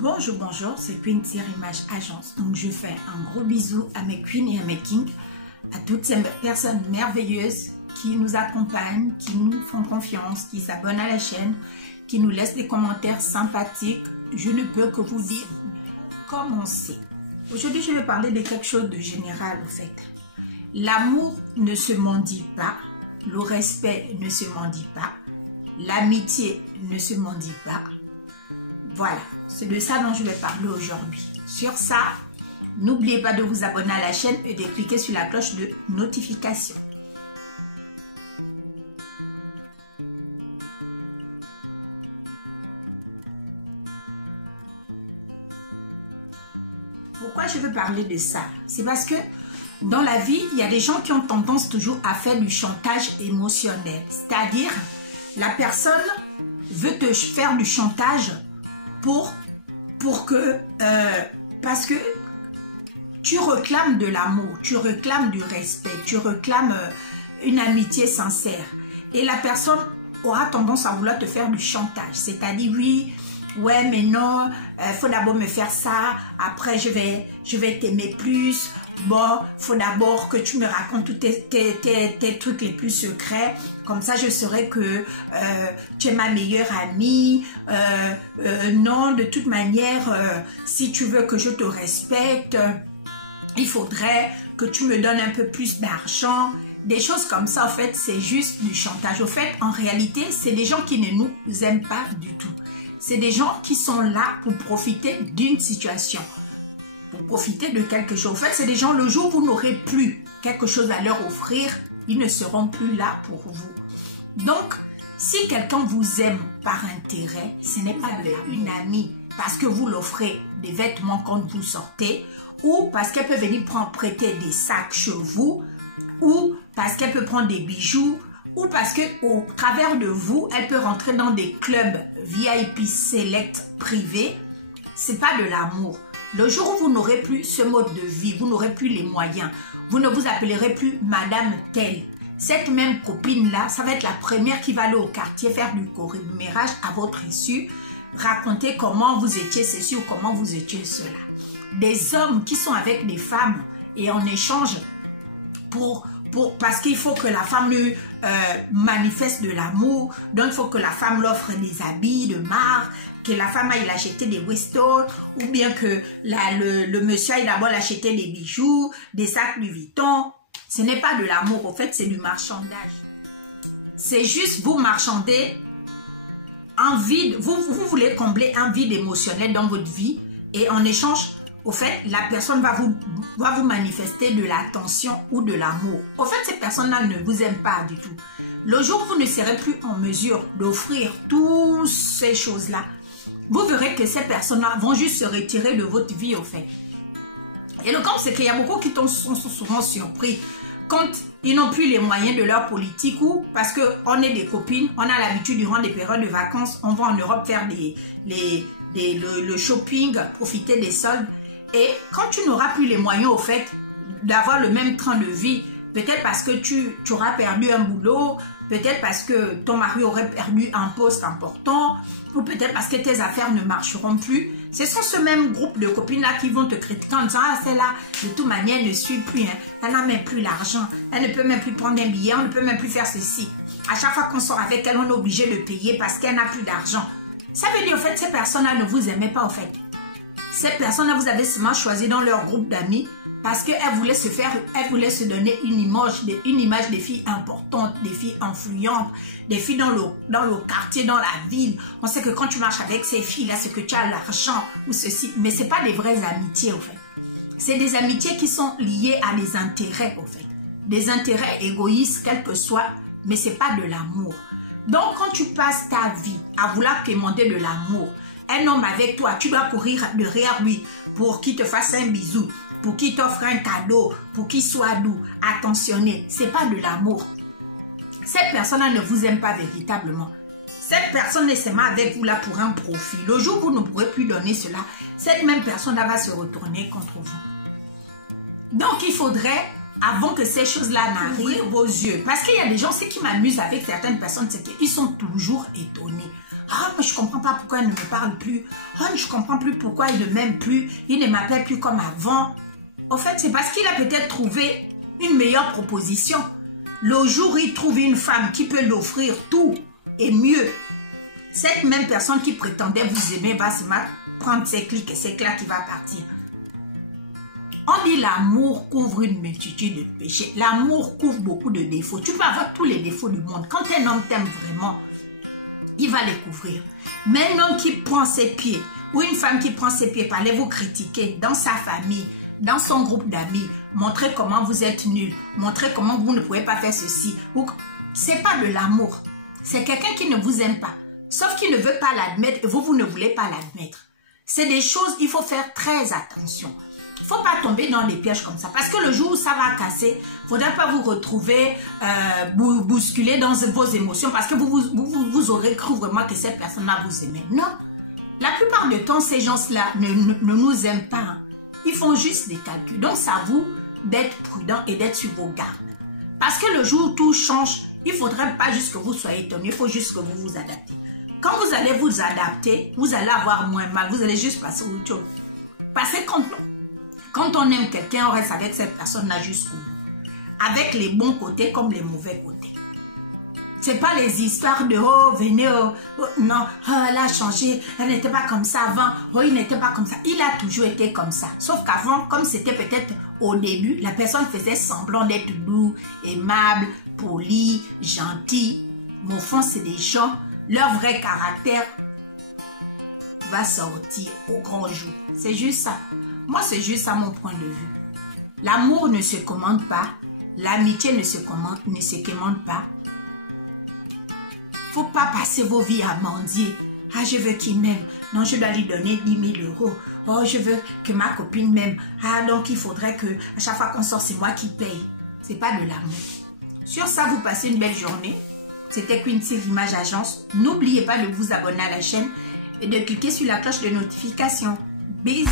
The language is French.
Bonjour, bonjour, c'est Queen Image Agence. Donc je fais un gros bisou à mes queens et à mes kings, à toutes ces personnes merveilleuses qui nous accompagnent, qui nous font confiance, qui s'abonnent à la chaîne, qui nous laissent des commentaires sympathiques. Je ne peux que vous dire, commencez. Aujourd'hui, je vais parler de quelque chose de général au fait. L'amour ne se mendie pas, le respect ne se mendie pas, l'amitié ne se mendie pas. Voilà, c'est de ça dont je vais parler aujourd'hui. Sur ça, n'oubliez pas de vous abonner à la chaîne et de cliquer sur la cloche de notification. Pourquoi je veux parler de ça? C'est parce que dans la vie, il y a des gens qui ont tendance toujours à faire du chantage émotionnel. C'est-à-dire, la personne veut te faire du chantage parce que tu réclames de l'amour, tu réclames du respect, tu réclames une amitié sincère. Et la personne aura tendance à vouloir te faire du chantage. C'est-à-dire, oui, ouais, mais non, faut d'abord me faire ça, après je vais t'aimer plus. Bon, faut d'abord que tu me racontes tous tes trucs les plus secrets. Comme ça, je saurai que tu es ma meilleure amie. Non, de toute manière, si tu veux que je te respecte, il faudrait que tu me donnes un peu plus d'argent. Des choses comme ça, en fait, c'est juste du chantage. Au fait, en réalité, c'est des gens qui ne nous aiment pas du tout. C'est des gens qui sont là pour profiter d'une situation, pour profiter de quelque chose. En fait, c'est des gens, le jour où vous n'aurez plus quelque chose à leur offrir, ils ne seront plus là pour vous. Donc, si quelqu'un vous aime par intérêt, ce n'est pas une amie parce que vous l'offrez des vêtements quand vous sortez, ou parce qu'elle peut venir prêter des sacs chez vous, ou parce qu'elle peut prendre des bijoux, ou parce qu'au travers de vous, elle peut rentrer dans des clubs VIP select privés. C'est pas de l'amour. Le jour où vous n'aurez plus ce mode de vie, vous n'aurez plus les moyens, vous ne vous appellerez plus Madame telle. Cette même copine-là, ça va être la première qui va aller au quartier faire du commérage à votre issue, raconter comment vous étiez ceci ou comment vous étiez cela. Des hommes qui sont avec des femmes et en échange parce qu'il faut que la femme lui manifeste de l'amour, donc il faut que la femme l'offre des habits de marque, que la femme aille l'acheter des Weston, ou bien que le monsieur aille d'abord l'acheter des bijoux, des sacs Louis Vuitton. Ce n'est pas de l'amour, au fait, c'est du marchandage. C'est juste vous marchandez un vide, vous voulez combler un vide émotionnel dans votre vie, et en échange, au fait, la personne va vous manifester de l'attention ou de l'amour. Au fait, ces personnes-là ne vous aiment pas du tout. Le jour où vous ne serez plus en mesure d'offrir toutes ces choses-là, vous verrez que ces personnes-là vont juste se retirer de votre vie, au fait. Et le compte, c'est qu'il y a beaucoup qui sont souvent surpris quand ils n'ont plus les moyens de leur politique, ou parce qu'on est des copines, on a l'habitude durant des périodes de vacances, on va en Europe faire le shopping, profiter des soldes. Et quand tu n'auras plus les moyens, au fait, d'avoir le même train de vie, peut-être parce que tu auras perdu un boulot, peut-être parce que ton mari aurait perdu un poste important, ou peut-être parce que tes affaires ne marcheront plus, ce sont ce même groupe de copines-là qui vont te critiquer en disant « Ah, celle-là, de toute manière, elle ne suit plus, hein. Elle n'a même plus l'argent, elle ne peut même plus prendre un billet, on ne peut même plus faire ceci. À chaque fois qu'on sort avec elle, on est obligé de payer parce qu'elle n'a plus d'argent. » Ça veut dire, au fait, ces personnes-là ne vous aimaient pas, au fait. Ces personnes-là, vous avez seulement choisi dans leur groupe d'amis parce qu'elles voulaient se donner une image des filles importantes, des filles influentes, des filles dans le quartier, dans la ville. On sait que quand tu marches avec ces filles-là, c'est que tu as l'argent ou ceci. Mais ce n'est pas des vraies amitiés, au fait. C'est des amitiés qui sont liées à des intérêts, au fait. Des intérêts égoïstes, quels que soient, mais ce n'est pas de l'amour. Donc, quand tu passes ta vie à vouloir quémander de l'amour, un homme avec toi, tu dois courir derrière lui pour qu'il te fasse un bisou, pour qu'il t'offre un cadeau, pour qu'il soit doux, attentionné. Ce n'est pas de l'amour. Cette personne-là ne vous aime pas véritablement. Cette personne est seulement avec vous là pour un profit. Le jour où vous ne pourrez plus donner cela, cette même personne-là va se retourner contre vous. Donc, il faudrait, avant que ces choses-là n'arrivent, vos yeux. Parce qu'il y a des gens, ce qui m'amuse avec certaines personnes, c'est qu'ils sont toujours étonnés. Ah, mais je comprends pas pourquoi il ne me parle plus. Ah, je comprends plus pourquoi il ne m'aime plus. Il ne m'appelle plus comme avant. Au fait, c'est parce qu'il a peut-être trouvé une meilleure proposition. Le jour où il trouve une femme qui peut l'offrir tout et mieux, cette même personne qui prétendait vous aimer va se prendre ses clics et c'est là qu'il va partir. On dit l'amour couvre une multitude de péchés. L'amour couvre beaucoup de défauts. Tu peux avoir tous les défauts du monde. Quand un homme t'aime vraiment, il va les couvrir. Mais un homme qui prend ses pieds ou une femme qui prend ses pieds pour aller vous critiquer dans sa famille, dans son groupe d'amis, montrer comment vous êtes nul, montrer comment vous ne pouvez pas faire ceci. C'est pas de l'amour. C'est quelqu'un qui ne vous aime pas. Sauf qu'il ne veut pas l'admettre et vous ne voulez pas l'admettre. C'est des choses, il faut faire très attention. Il ne faut pas tomber dans les pièges comme ça. Parce que le jour où ça va casser, il ne faudra pas vous retrouver bousculé dans vos émotions parce que vous aurez cru vraiment que cette personne-là vous aimait. Non. La plupart du temps, ces gens-là ne nous aiment pas. Hein. Ils font juste des calculs. Donc, c'est à vous d'être prudent et d'être sur vos gardes. Parce que le jour où tout change, il ne faudrait pas juste que vous soyez étonné. Il faut juste que vous vous adaptez. Quand vous allez vous adapter, vous allez avoir moins mal. Vous allez juste passer au autre chose. Parce que quand on aime quelqu'un, on reste avec cette personne-là jusqu'au bout. Avec les bons côtés comme les mauvais côtés. Ce n'est pas les histoires de « Oh, venez, non, oh, elle a changé, elle n'était pas comme ça avant, oh, il n'était pas comme ça. » Il a toujours été comme ça. Sauf qu'avant, comme c'était peut-être au début, la personne faisait semblant d'être doux, aimable, poli, gentil. Mais au fond, c'est des gens, leur vrai caractère va sortir au grand jour. C'est juste ça. Moi, c'est juste ça mon point de vue. L'amour ne se commande pas. L'amitié ne se commande pas. Faut pas passer vos vies à mendier. Ah, je veux qu'il m'aime. Non, je dois lui donner 10 000 €. Oh, je veux que ma copine m'aime. Ah, donc il faudrait que à chaque fois qu'on sort, c'est moi qui paye. C'est pas de l'amour. Sur ça, vous passez une belle journée. C'était Quinty Image Agence. N'oubliez pas de vous abonner à la chaîne et de cliquer sur la cloche de notification. Bisous.